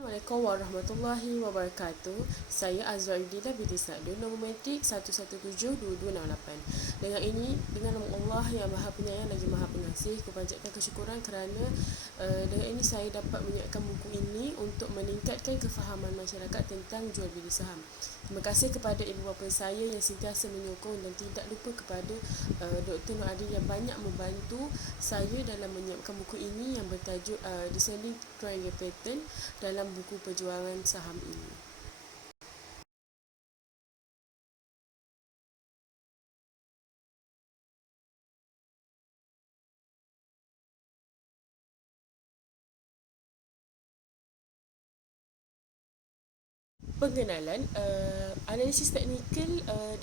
Assalamualaikum warahmatullahi wabarakatuh. Saya Azra Udila binti Sadun, nombor metrik 1172268. Dengan nama Allah yang Maha Penyayang lagi Maha Pengasih, kupanjatkan kesyukuran kerana dengan ini saya dapat menyiapkan buku ini untuk meningkatkan kefahaman masyarakat tentang jual beli saham. Terima kasih kepada ibu bapa saya yang sentiasa menyokong dan tidak lupa kepada Dr. Nur Adil yang banyak membantu saya dalam menyiapkan buku ini yang bertajuk Descending Triangle Pattern dalam buku perjuangan saham ini. Pengenalan, analisis teknikal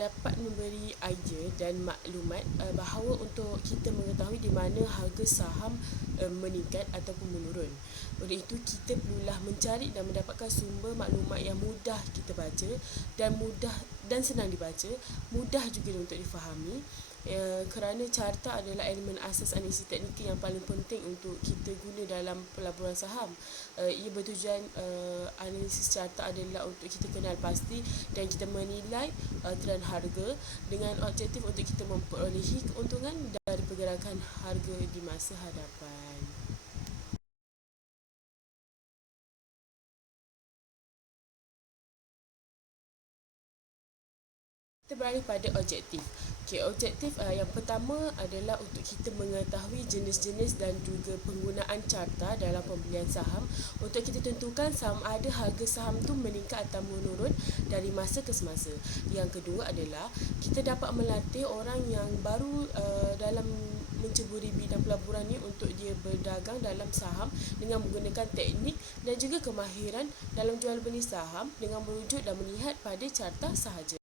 dapat memberi idea dan maklumat bahawa untuk kita mengetahui di mana harga saham meningkat ataupun menurun. Oleh itu, kita perlulah mencari dan mendapatkan sumber maklumat yang mudah kita baca dan senang dibaca, mudah juga untuk difahami. Kerana carta adalah elemen asas analisis teknikal yang paling penting untuk kita guna dalam pelaburan saham. Ia bertujuan analisis carta adalah untuk kita kenal pasti dan kita menilai trend harga dengan objektif untuk kita memperolehi keuntungan dari pergerakan harga di masa hadapan. Kita beralih pada objektif. Objektif yang pertama adalah untuk kita mengetahui jenis-jenis dan juga penggunaan carta dalam pembelian saham untuk kita tentukan sama ada harga saham tu meningkat atau menurun dari masa ke semasa. Yang kedua adalah kita dapat melatih orang yang baru dalam menceburi bidang pelaburan ni untuk dia berdagang dalam saham dengan menggunakan teknik dan juga kemahiran dalam jual beli saham dengan merujuk dan melihat pada carta sahaja.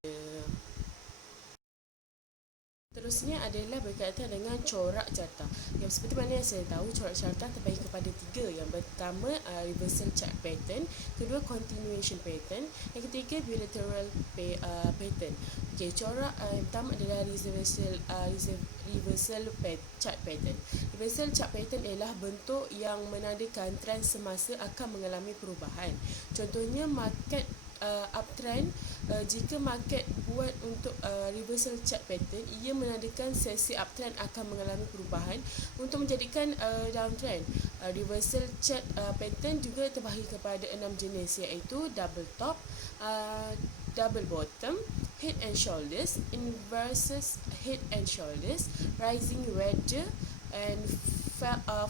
Seterusnya adalah berkaitan dengan corak carta. Yang seperti mana yang saya tahu, corak carta terbagi kepada tiga. Yang pertama, reversal chart pattern. Kedua, continuation pattern. Yang ketiga, bilateral pattern. Corak yang pertama adalah reversal chart pattern. Reversal chart pattern ialah bentuk yang menandakan trend semasa akan mengalami perubahan. Contohnya, market uptrend, jika market buat untuk reversal chart pattern, ia menandakan sesi uptrend akan mengalami perubahan untuk menjadikan downtrend. Reversal chart pattern juga terbahagi kepada 6 jenis, iaitu double top, double bottom, head and shoulders, inverses head and shoulders, rising wedge and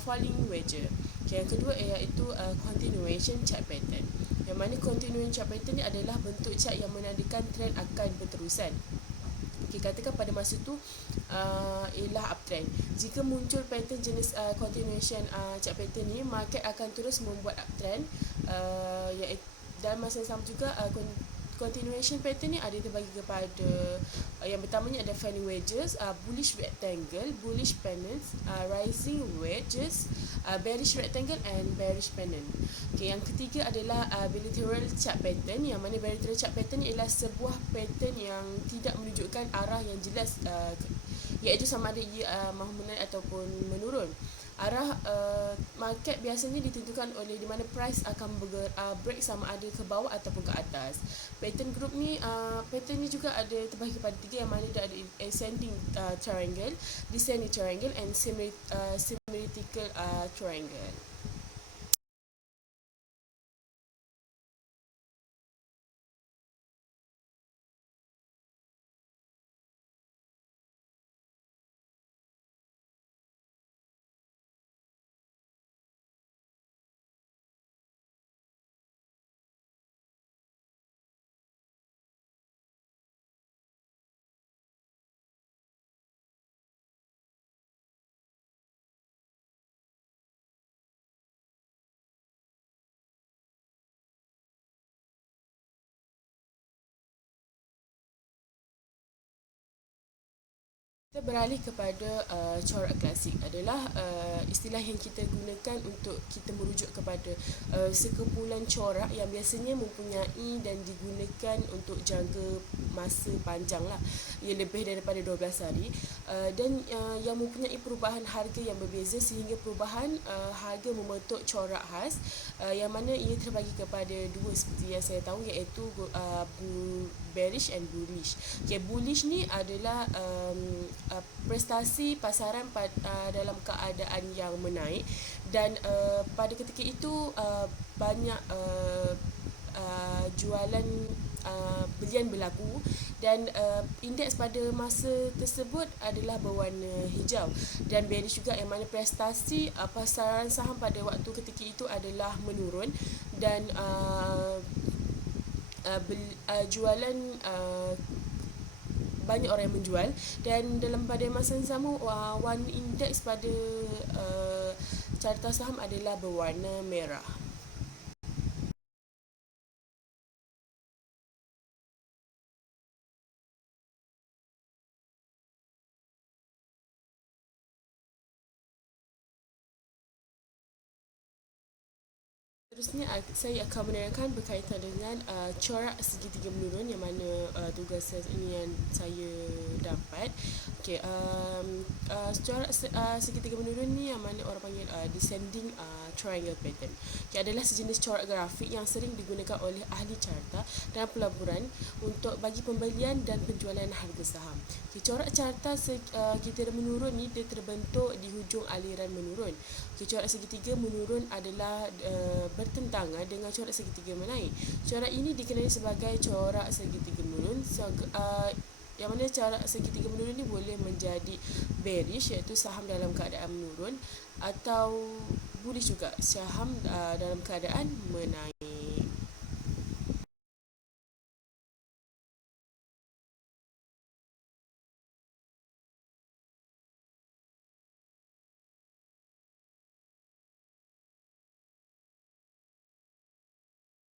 falling wedge. Yang kedua iaitu continuation chart pattern. Yang mana continuation chart pattern ni adalah bentuk chart yang menandakan trend akan berterusan. Katakan pada masa tu ialah uptrend. Jika muncul pattern jenis continuation chart pattern ni, market akan terus membuat uptrend, iaitu dalam masa yang sama juga continuation pattern ni ada terbagi kepada yang pertamanya ada falling wedges, bullish rectangle, bullish pennants, rising wedges, bearish rectangle and bearish pennant. Yang ketiga adalah bilateral chart pattern, yang mana bilateral chart pattern ni ialah sebuah pattern yang tidak menunjukkan arah yang jelas, iaitu sama ada ia mahu menaik ataupun menurun. Arah market biasanya ditentukan oleh di mana price akan break sama ada ke bawah ataupun ke atas. Pattern ni juga ada terbahagi kepada tiga, yang mana dia ada ascending triangle, descending triangle and symmetrical triangle. Kita beralih kepada corak klasik adalah istilah yang kita gunakan untuk kita merujuk kepada sekumpulan corak yang biasanya mempunyai dan digunakan untuk jangka masa panjang lah, ia lebih daripada 12 hari, dan yang mempunyai perubahan harga yang berbeza sehingga perubahan harga membentuk corak khas, yang mana ia terbagi kepada dua seperti yang saya tahu, iaitu bearish and bullish. Okay, bullish ni adalah prestasi pasaran dalam keadaan yang menaik, dan pada ketika itu banyak jualan belian berlaku, dan indeks pada masa tersebut adalah berwarna hijau. Dan bearish juga, yang mana prestasi pasaran saham pada waktu ketika itu adalah menurun, dan jualan banyak orang yang menjual, dan dalam pada masa yang sama warna indeks pada carta saham adalah berwarna merah. Seterusnya saya akan menerangkan berkaitan dengan corak segitiga menurun, yang mana tugas ini yang saya dapat. Okey, corak segitiga menurun ni yang mana orang panggil descending triangle pattern. Okay, adalah sejenis corak grafik yang sering digunakan oleh ahli carta dan pelaburan untuk bagi pembelian dan penjualan harga saham. Okay, corak carta segitiga menurun ni dia terbentuk di hujung aliran menurun. Okay, corak segitiga menurun adalah bertentangan dengan corak segitiga menaik. Corak ini dikenali sebagai corak segitiga menurun, yang mana corak segitiga menurun ini boleh menjadi bearish, iaitu saham dalam keadaan menurun, atau bullish juga, saham dalam keadaan menaik.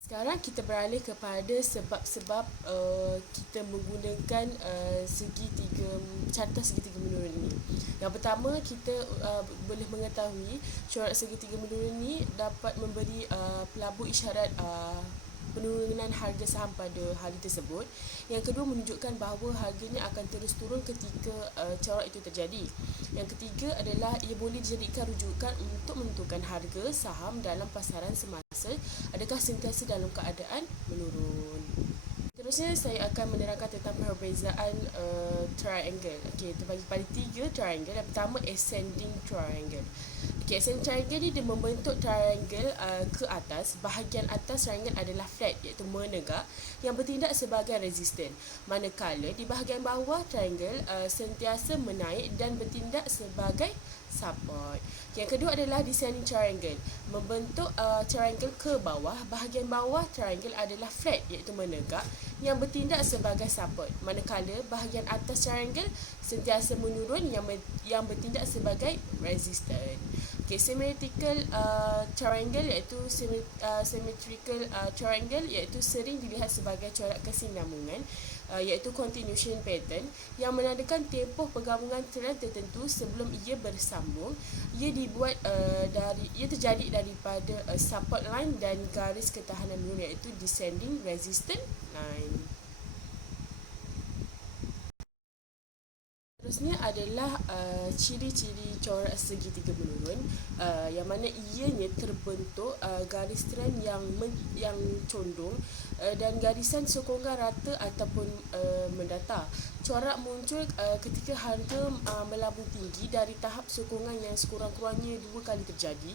Sekarang kita beralih kepada sebab-sebab kita menggunakan carta segitiga menurun ini. Yang pertama, kita boleh mengetahui corak segitiga menurun ini dapat memberi pelabur isyarat penurunan harga saham pada hari tersebut. Yang kedua, menunjukkan bahawa harganya akan terus turun ketika corak itu terjadi. Yang ketiga adalah ia boleh dijadikan rujukan untuk menentukan harga saham dalam pasaran semasa adakah sentiasa dalam keadaan menurun. Seterusnya saya akan menerangkan tentang perbezaan triangle. Okey, terbagi pada 3 triangle. Yang pertama, ascending triangle. Okey, ascending triangle ni dia membentuk triangle ke atas. Bahagian atas triangle adalah flat, iaitu menegak, yang bertindak sebagai resisten. Manakala di bahagian bawah triangle sentiasa menaik dan bertindak sebagai support. Yang kedua adalah descending triangle, membentuk triangle ke bawah. Bahagian bawah triangle adalah flat, iaitu menegak, yang bertindak sebagai support. Manakala bahagian atas triangle sentiasa menurun, yang bertindak sebagai resistance. Okay, symmetrical triangle iaitu symmetrical triangle iaitu sering dilihat sebagai corak kesinambungan, iaitu continuation pattern, yang menandakan tempoh pergabungan trend tertentu sebelum ia bersambung. Ia terjadi daripada support line dan garis ketahanan menurun, iaitu descending resistance line. Seterusnya adalah ciri-ciri corak segitiga menurun, yang mana ianya terbentuk garis trend yang condong dan garisan sokongan rata ataupun mendatar. Corak muncul ketika harga melambung tinggi dari tahap sokongan yang sekurang-kurangnya 2 kali terjadi.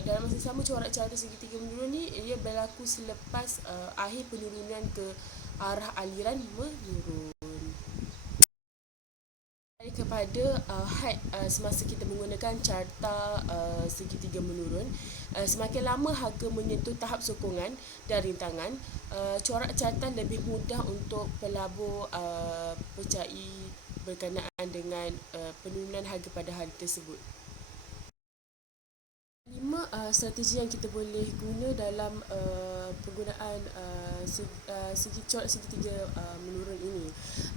Dalam masa sama, corak carta segitiga menurun ni ia berlaku selepas akhir penurunan ke arah aliran menurun. Kepada height semasa kita menggunakan carta segitiga menurun, semakin lama harga menyentuh tahap sokongan dan rintangan, corak carta lebih mudah untuk pelabur percayai berkenaan dengan penurunan harga pada hari tersebut. Strategi yang kita boleh guna dalam penggunaan segi corak segitiga menurun ini.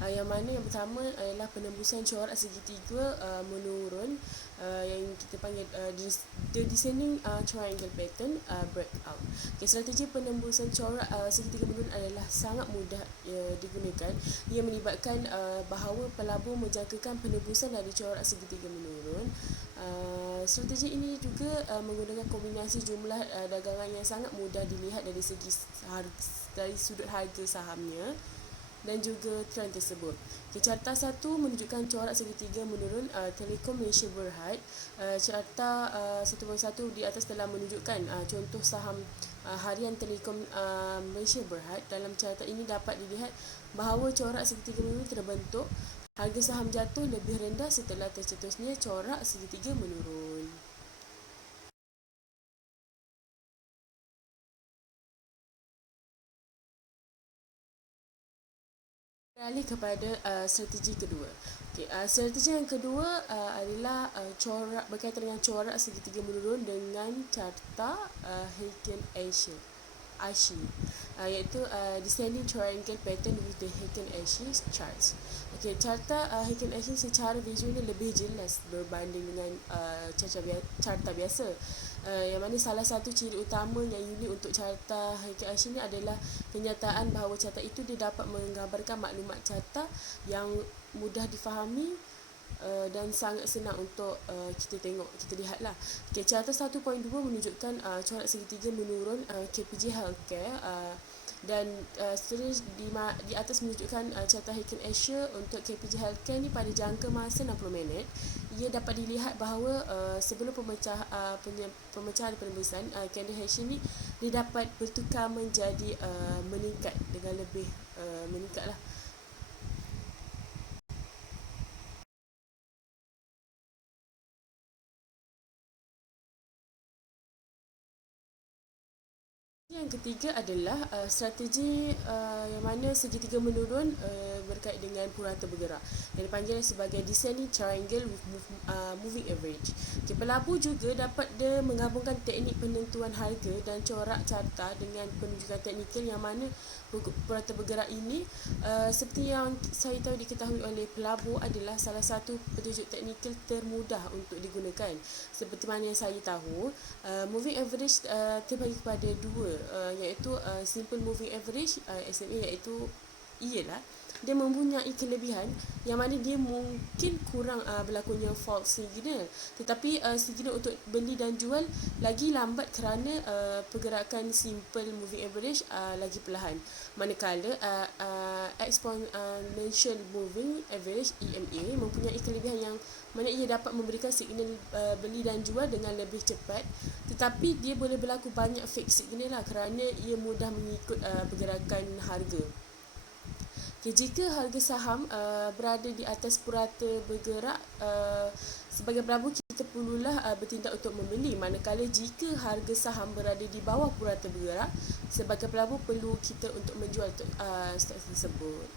Yang mana yang pertama adalah penembusan corak segitiga menurun, yang kita panggil the descending triangle pattern breakout. Okay, strategi penembusan corak segitiga menurun adalah sangat mudah digunakan. Ia melibatkan bahawa pelabur menjangkakan penembusan dari corak segitiga menurun. Strategi ini juga menggunakan kombinasi jumlah dagangan yang sangat mudah dilihat dari dari sudut harga sahamnya dan juga trend tersebut. Okay, carta 1 menunjukkan corak segitiga menurun Telekom Malaysia Berhad. Carta 1.1 di atas telah menunjukkan contoh saham harian Telekom Malaysia Berhad. Dalam carta ini dapat dilihat bahawa corak segitiga menurun terbentuk. Harga saham jatuh lebih rendah setelah tercetusnya corak segitiga menurun. Beralih kepada strategi kedua. Okay, strategi yang kedua adalah berkaitan dengan corak segitiga menurun dengan carta Heiken Asia. Iaitu descending triangle pattern with the Heiken Asia charts. Okay, carta Heiken Asia secara visualnya lebih jelas berbanding dengan carta biasa. Yang mana salah satu ciri utama yang unik untuk carta Heiken Asia ni adalah kenyataan bahawa carta itu dia dapat menggambarkan maklumat carta yang mudah difahami dan sangat senang untuk kita lihatlah. Okay, carta 1.2 menunjukkan corak segitiga menurun KPG Healthcare, dan di atas menunjukkan carta Heiken Asia untuk KPG Healthcare ni pada jangka masa 60 minit. Ia dapat dilihat bahawa sebelum pemecahan penembusan, candle Asia ni dia dapat bertukar menjadi meningkat dengan lebih meningkatlah. Yang ketiga adalah strategi yang mana segitiga menurun berkait dengan purata bergerak yang dipanggil sebagai descending triangle with moving average. Okay, pelabur juga dapat menggabungkan teknik penentuan harga dan corak carta dengan penunjukan teknikal yang mana purata bergerak ini seperti yang saya tahu diketahui oleh pelabur adalah salah satu petunjuk teknikal termudah untuk digunakan. Seperti mana yang saya tahu, moving average terbagi kepada dua, iaitu simple moving average SMA, iaitu ialah dia mempunyai kelebihan yang mana dia mungkin kurang berlakunya false signal, tetapi signal untuk beli dan jual lagi lambat kerana pergerakan simple moving average lagi perlahan, manakala exponential moving average EMA mempunyai kelebihan yang mana ia dapat memberikan signal beli dan jual dengan lebih cepat, tetapi dia boleh berlaku banyak fake signal lah kerana ia mudah mengikut pergerakan harga. Okay, jika harga saham berada di atas purata bergerak, sebagai pelabur kita perlulah bertindak untuk membeli, manakala jika harga saham berada di bawah purata bergerak, sebagai pelabur perlu kita untuk menjual stok tersebut.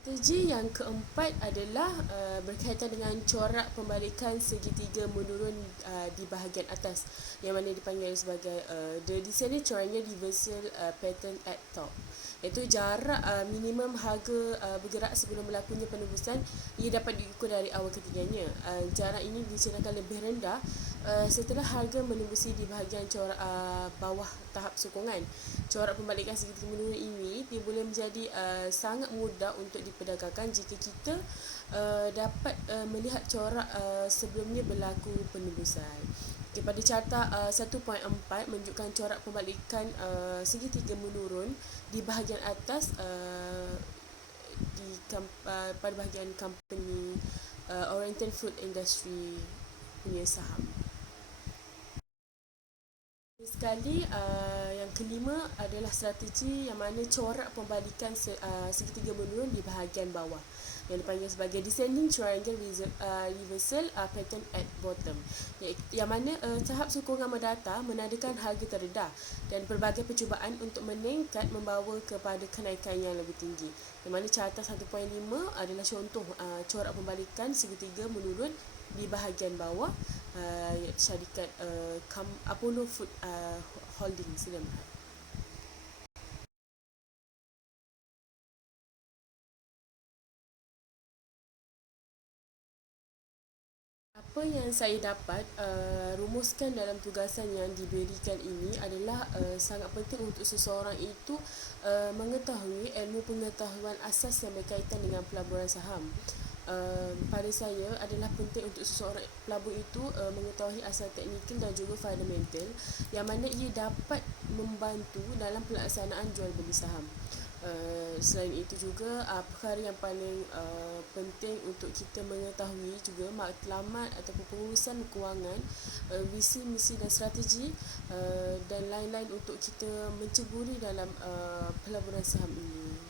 Strategi yang keempat adalah berkaitan dengan corak pembalikan segitiga menurun di bahagian atas, yang mana dipanggil sebagai the descending triangle reversal pattern at top, iaitu jarak minimum harga bergerak sebelum berlakunya penembusan ia dapat diukur dari awal ketinggiannya. Jarak ini diceritakan lebih rendah setelah harga menembusi di bahagian corak bawah tahap sokongan. Corak pembalikan segitiga menurun ini dia boleh menjadi sangat mudah untuk diperdagangkan jika kita dapat melihat corak sebelumnya berlaku penembusan. Okay, pada carta 1.4 menunjukkan corak pembalikan segitiga menurun di bahagian atas pada bahagian company Oriental Food Industry punya saham. Sekali yang kelima adalah strategi yang mana corak pembalikan segitiga menurun di bahagian bawah, yang dipanggil sebagai descending triangle reversal pattern at bottom, yang mana tahap sokongan mendata menandakan harga terendah dan pelbagai percubaan untuk meningkat membawa kepada kenaikan yang lebih tinggi, yang mana carta 1.5 adalah contoh corak pembalikan segitiga menurun di bahagian bawah, syarikat Apollo Food Holdings Limited. Apa yang saya dapat rumuskan dalam tugasan yang diberikan ini adalah sangat penting untuk seseorang itu mengetahui ilmu pengetahuan asas yang berkaitan dengan pelaburan saham. Pada saya adalah penting untuk seseorang pelabur itu mengetahui asas teknikal dan juga fundamental, yang mana ia dapat membantu dalam pelaksanaan jual beli saham. Selain itu juga perkara yang paling penting untuk kita mengetahui juga matlamat ataupun pengurusan kewangan, visi, misi dan strategi dan lain-lain untuk kita menceburi dalam pelaburan saham ini.